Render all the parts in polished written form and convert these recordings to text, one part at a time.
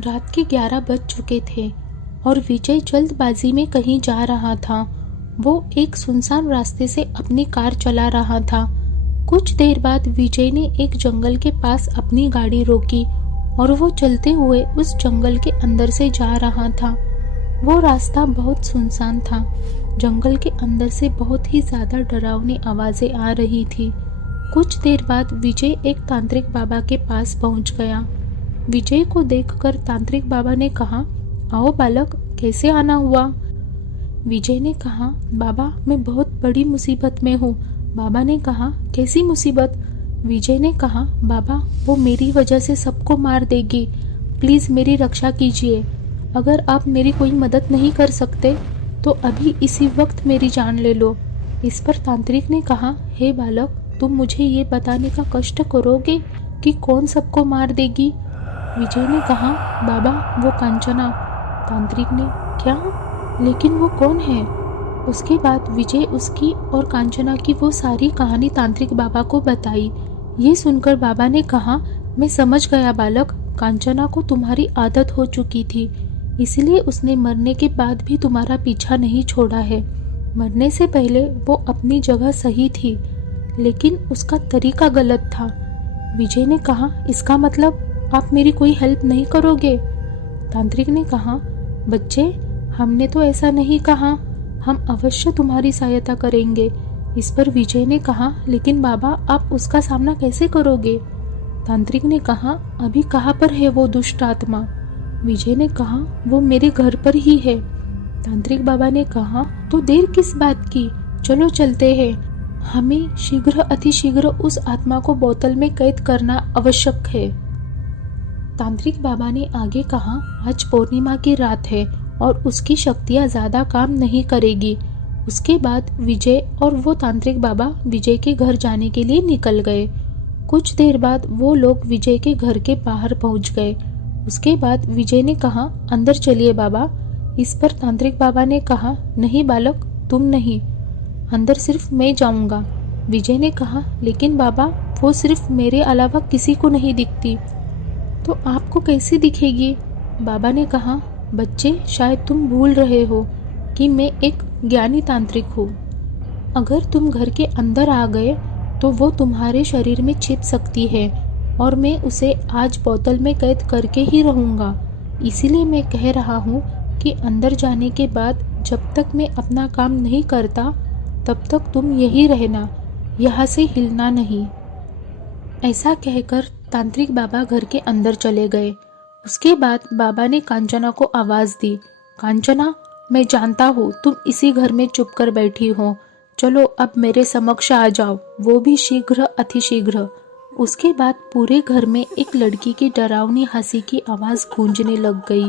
रात के 11 बज चुके थे और विजय जल्दबाजी में कहीं जा रहा था। वो एक सुनसान रास्ते से अपनी कार चला रहा था। कुछ देर बाद विजय ने एक जंगल के पास अपनी गाड़ी रोकी और वो चलते हुए उस जंगल के अंदर से जा रहा था। वो रास्ता बहुत सुनसान था। जंगल के अंदर से बहुत ही ज्यादा डरावनी आवाजें आ रही थी। कुछ देर बाद विजय एक तांत्रिक बाबा के पास पहुंच गया। विजय को देखकर तांत्रिक बाबा ने कहा, आओ बालक, कैसे आना हुआ? विजय ने कहा, बाबा मैं बहुत बड़ी मुसीबत में हूँ। बाबा ने कहा, कैसी मुसीबत? विजय ने कहा, बाबा वो मेरी वजह से सबको मार देगी, प्लीज मेरी रक्षा कीजिए। अगर आप मेरी कोई मदद नहीं कर सकते तो अभी इसी वक्त मेरी जान ले लो। इस पर तांत्रिक ने कहा, हे बालक, तुम मुझे ये बताने का कष्ट करोगे कि कौन सबको मार देगी? विजय ने कहा, बाबा वो कांचना। तांत्रिक ने, क्या? लेकिन वो कौन है? उसके बाद विजय उसकी और कांचना की वो सारी कहानी तांत्रिक बाबा को बताई। ये सुनकर बाबा ने कहा, मैं समझ गया बालक, कांचना को तुम्हारी आदत हो चुकी थी, इसलिए उसने मरने के बाद भी तुम्हारा पीछा नहीं छोड़ा है। मरने से पहले वो अपनी जगह सही थी, लेकिन उसका तरीका गलत था। विजय ने कहा, इसका मतलब आप मेरी कोई हेल्प नहीं करोगे? तांत्रिक ने कहा, बच्चे हमने तो ऐसा नहीं कहा, हम अवश्य तुम्हारी सहायता करेंगे। इस पर विजय ने कहा, लेकिन बाबा आप उसका सामना कैसे करोगे? तांत्रिक ने कहा, अभी कहाँ पर है वो दुष्ट आत्मा? विजय ने कहा, वो मेरे घर पर ही है। तांत्रिक बाबा ने कहा, तो देर किस बात की, चलो चलते हैं। हमें शीघ्र अतिशीघ्र उस आत्मा को बोतल में कैद करना आवश्यक है। तांत्रिक बाबा ने आगे कहा, आज पूर्णिमा की रात है और उसकी शक्तियां ज्यादा काम नहीं करेगी। उसके बाद विजय और वो तांत्रिक बाबा विजय के घर जाने के लिए निकल गए। कुछ देर बाद वो लोग विजय के घर के बाहर पहुंच गए। उसके बाद विजय ने कहा, अंदर चलिए बाबा। इस पर तांत्रिक बाबा ने कहा, नहीं बालक, तुम नहीं, अंदर सिर्फ मैं जाऊंगा। विजय ने कहा, लेकिन बाबा वो सिर्फ मेरे अलावा किसी को नहीं दिखती। तो आपको कैसे दिखेगी? बाबा ने कहा, बच्चे शायद तुम भूल रहे हो कि मैं एक ज्ञानी तांत्रिक हूँ। अगर तुम घर के अंदर आ गए तो वो तुम्हारे शरीर में छिप सकती है और मैं उसे आज बोतल में कैद करके ही रहूँगा। इसीलिए मैं कह रहा हूँ कि अंदर जाने के बाद जब तक मैं अपना काम नहीं करता तब तक तुम यही रहना, यहाँ से हिलना नहीं। ऐसा कहकर तांत्रिक बाबा घर के अंदर चले गए। उसके बाद बाबा ने कांचना को आवाज दी, कांचना मैं जानता हूँ तुम इसी घर में चुप कर बैठी हो, चलो अब मेरे समक्ष आ जाओ, वो भी शीघ्र अतिशीघ्र। उसके बाद पूरे घर में एक लड़की की डरावनी हंसी की आवाज गूंजने लग गई।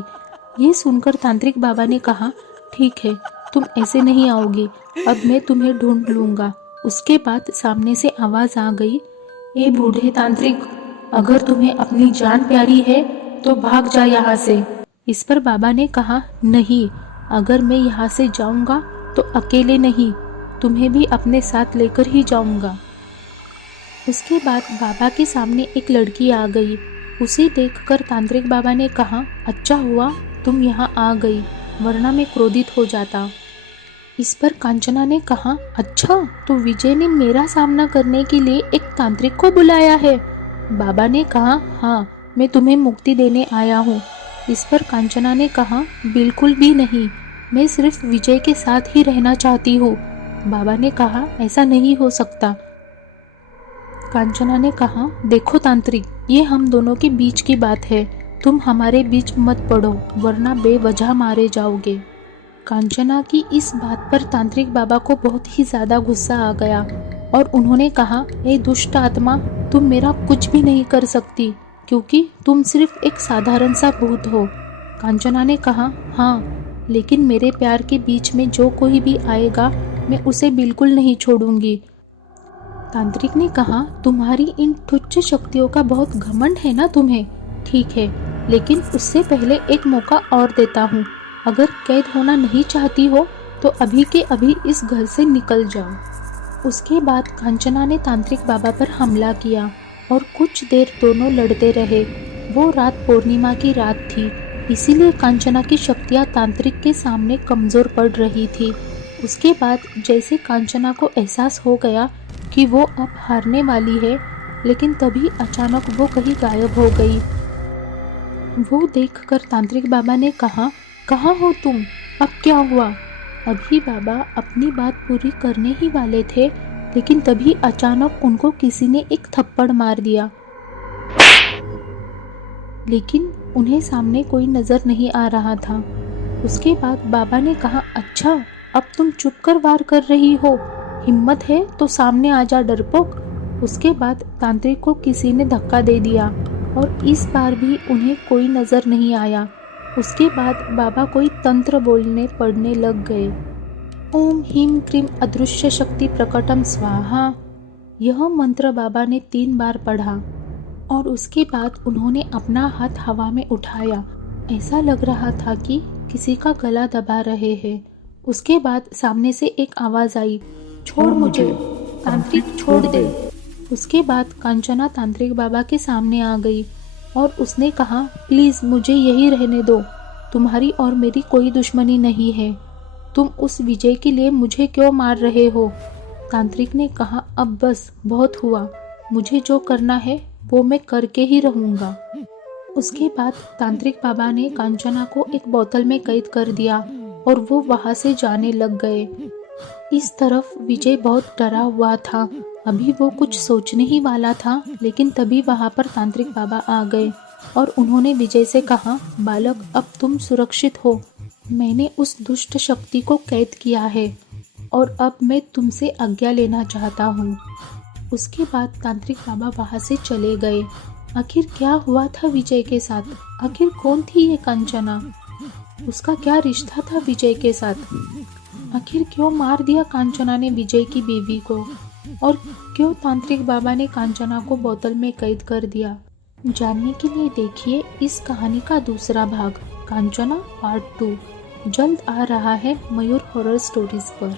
ये सुनकर तांत्रिक बाबा ने कहा, ठीक है तुम ऐसे नहीं आओगी, अब मैं तुम्हें ढूंढ लूंगा। उसके बाद सामने से आवाज आ गई, ए बूढ़े तांत्रिक, अगर तुम्हें अपनी जान प्यारी है तो भाग जा यहाँ से। इस पर बाबा ने कहा, नहीं, अगर मैं यहाँ से जाऊंगा तो अकेले नहीं, तुम्हें भी अपने साथ लेकर ही जाऊंगा। उसके बाद बाबा के सामने एक लड़की आ गई। उसे देखकर तांत्रिक बाबा ने कहा, अच्छा हुआ तुम यहाँ आ गई, वरना मैं क्रोधित हो जाता। इस पर कांचना ने कहा, अच्छा तो विजय ने मेरा सामना करने के लिए एक तांत्रिक को बुलाया है? बाबा ने कहा, हाँ मैं तुम्हें मुक्ति देने आया हूँ। इस पर कांचना ने कहा, बिल्कुल भी नहीं, मैं सिर्फ विजय के साथ ही रहना चाहती हूँ। बाबा ने कहा, ऐसा नहीं हो सकता। कांचना ने कहा, देखो तांत्रिक, ये हम दोनों के बीच की बात है, तुम हमारे बीच मत पड़ो वरना बेवजह मारे जाओगे। कांचना की इस बात पर तांत्रिक बाबा को बहुत ही ज्यादा गुस्सा आ गया और उन्होंने कहा, ए दुष्ट आत्मा, तुम मेरा कुछ भी नहीं कर सकती क्योंकि तुम सिर्फ एक साधारण सा भूत हो। कांचना ने कहा, हाँ लेकिन मेरे प्यार के बीच में जो कोई भी आएगा मैं उसे बिल्कुल नहीं छोड़ूंगी। तांत्रिक ने कहा, तुम्हारी इन तुच्छ शक्तियों का बहुत घमंड है ना तुम्हें? ठीक है, लेकिन उससे पहले एक मौका और देता हूँ। अगर कैद होना नहीं चाहती हो तो अभी के अभी इस घर से निकल जाओ। उसके बाद कांचना ने तांत्रिक बाबा पर हमला किया और कुछ देर दोनों लड़ते रहे। वो रात पूर्णिमा की रात थी, इसीलिए कांचना की शक्तियाँ तांत्रिक के सामने कमज़ोर पड़ रही थी। उसके बाद जैसे कांचना को एहसास हो गया कि वो अब हारने वाली है, लेकिन तभी अचानक वो कहीं गायब हो गई। वो देखकर तांत्रिक बाबा ने कहा, कहाँ हो तुम? अब क्या हुआ? अभी बाबा अपनी बात पूरी करने ही वाले थे, लेकिन तभी अचानक उनको किसी ने एक थप्पड़ मार दिया। लेकिन उन्हें सामने कोई नजर नहीं आ रहा था। उसके बाद बाबा ने कहा, अच्छा अब तुम चुप कर वार कर रही हो, हिम्मत है तो सामने आ जा डरपोक। उसके बाद तांत्रिक को किसी ने धक्का दे दिया और इस बार भी उन्हें कोई नजर नहीं आया। उसके बाद बाबा कोई तंत्र बोलने पड़ने लग गए। ओम ह्रीं क्रीं अदृश्य शक्ति प्रकटम स्वाहा। यह मंत्र बाबा ने 3 बार पढ़ा और उसके बाद उन्होंने अपना हाथ हवा में उठाया। ऐसा लग रहा था कि किसी का गला दबा रहे हैं। उसके बाद सामने से एक आवाज आई, छोड़ मुझे, तांत्रिक छोड़ दे। उसके बाद कांचना तांत्रिक बाबा के सामने आ गई और उसने कहा, प्लीज मुझे यही रहने दो, तुम्हारी और मेरी कोई दुश्मनी नहीं है, तुम उस विजय के लिए मुझे क्यों मार रहे हो? तांत्रिक ने कहा, अब बस बहुत हुआ, मुझे जो करना है वो मैं करके ही रहूंगा। उसके बाद तांत्रिक बाबा ने कांचना को एक बोतल में कैद कर दिया और वो वहां से जाने लग गए। इस तरफ विजय बहुत डरा हुआ था। अभी वो कुछ सोचने ही वाला था, लेकिन तभी वहां पर तांत्रिक बाबा आ गए और उन्होंने विजय से कहा, बालक अब तुम सुरक्षित हो, मैंने उस दुष्ट शक्ति को कैद किया है और अब मैं तुमसे आज्ञा लेना चाहता हूँ। उसके बाद तांत्रिक बाबा वहां से चले गए। आखिर क्या हुआ था विजय के साथ? आखिर कौन थी ये कांचना? उसका क्या रिश्ता था विजय के साथ? आखिर क्यों मार दिया कांचना ने विजय की बीवी को? और क्यों तांत्रिक बाबा ने कांचना को बोतल में कैद कर दिया? जानने के लिए देखिए इस कहानी का दूसरा भाग, कांचना पार्ट 2 जल्द आ रहा है मयूर हॉरर स्टोरीज पर।